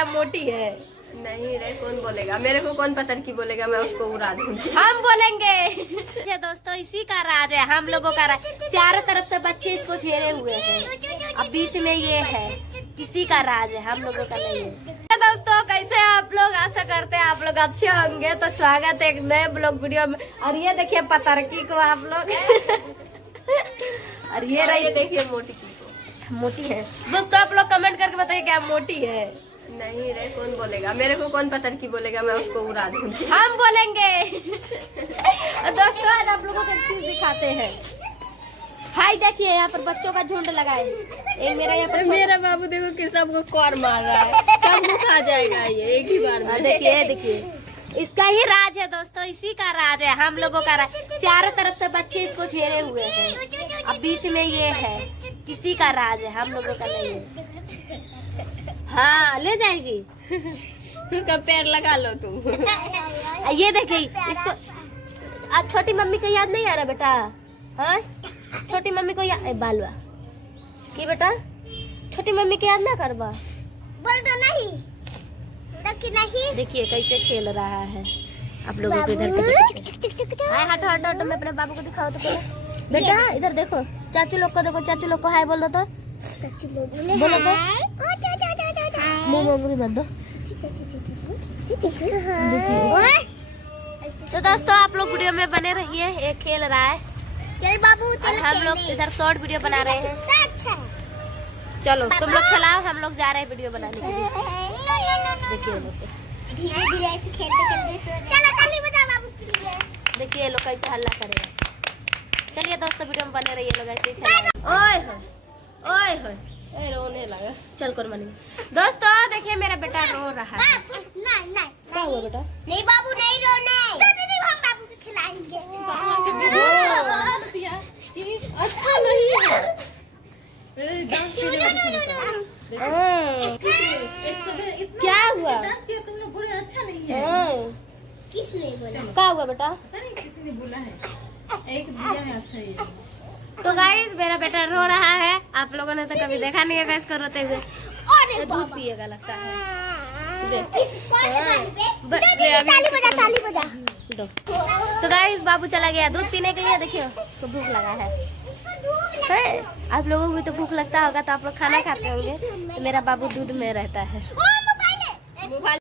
क्या मोटी है? नहीं रे, कौन बोलेगा? मेरे को कौन पता कि बोलेगा, मैं उसको उड़ा दूंगी। हम बोलेंगे। दोस्तों इसी का राज है, हम लोगों का राज। चारों तरफ से बच्चे इसको घेरे हुए हैं, अब बीच में ये है, किसी का राज है, हम लोगों का नहीं है। दोस्तों कैसे हैं आप लोग? आशा करते हैं आप लोग अच्छे होंगे। तो स्वागत है एक नए ब्लॉग वीडियो में। और ये देखिए पतरकी को आप लोग और ये रही देखिए मोटी को। मोटी है। दोस्तों आप लोग कमेंट करके बताइए क्या मोटी है? नहीं रे, कौन बोलेगा? मेरे को कौन पता कि बोलेगा, मैं उसको उड़ा दूंगी। हम बोलेंगे। दोस्तों आज आप लोगों को एक चीज दिखाते हैं। हाय देखिए यहाँ पर बच्चों का झुंड लगा है। एक मेरा यहाँ पर मेरा बाबू देखो कि सबको कौर मार रहा है, सबको खा जाएगा ये एक ही बार में। देखिए देखिए इसका ही राज है दोस्तों, इसी का राज है, हम लोगों का राज। चारों तरफ से बच्चे इसको घेरे हुए हैं, अब बीच में ये है, किसी का राज है, हम लोगों का नहीं है। हाँ ले जाएगी। उसका पैर लगा लो तुम। ये देखिए इसको। आप छोटी मम्मी को याद नहीं आ रहा बेटा? हाँ छोटी मम्मी को याद बालवा की बेटा, छोटी मम्मी को याद ना करवा? बोल दो नहीं। देखिए कैसे खेल रहा है आप लोगों को इधर से। हाय हटो हटो हटो, मैं अपने बाबू को दिखाओ तो पहले। बेटा इधर देखो, चाचू लोग को देखो, चाचू लोग को हाय बोल दो तो। बोलो तो, मुंह मत दो। तो दोस्तों आप लोग वीडियो में बने रहिए, ये खेल रहा है। चल बाबू और हम लोग इधर शॉर्ट वीडियो बना रहे हैं। अच्छा चलो तुम लोग खिलाओ, हम लोग जा रहे हैं वीडियो बनाने के लिए। देखिए धीरे धीरे ऐसे खेलते खेलते चलो ताली बजा बाबू। देखिए लोग कैसे हल्ला करेगा। चलिए दोस्तों वीडियो में बने रहिए, लोग ऐसे ही खेलेंगे। ओए होए रोने लगा। चल कौन बनेगा। दोस्तों देखिए मेरा बेटा रो रहा है। नहीं क्या हुआ बेटा? नहीं बाबू नहीं रोने। तो दीदी हम बाबू को खिलाएंगे। अच्छा नहीं है। क्या हुआ? तुमने बुरे अच्छा नहीं है। किसने बोला? क्या हुआ बेटा? किसी ने बोला है, एक दिया है अच्छा ये। तो गाइस मेरा बेटा रो रहा है, आप लोगों ने तो कभी देखा नहीं है गाइस को रोते हुए। अरे दूध पिएगा लगता है। ताली बजा। दो। तो गाइस बाबू चला गया दूध पीने के लिए। देखियो उसको भूख लगा है। आप लोगों को भी तो भूख लगता होगा, तो आप लोग खाना खाते होंगे। तो मेरा बाबू दूध में रहता है। मोबाइल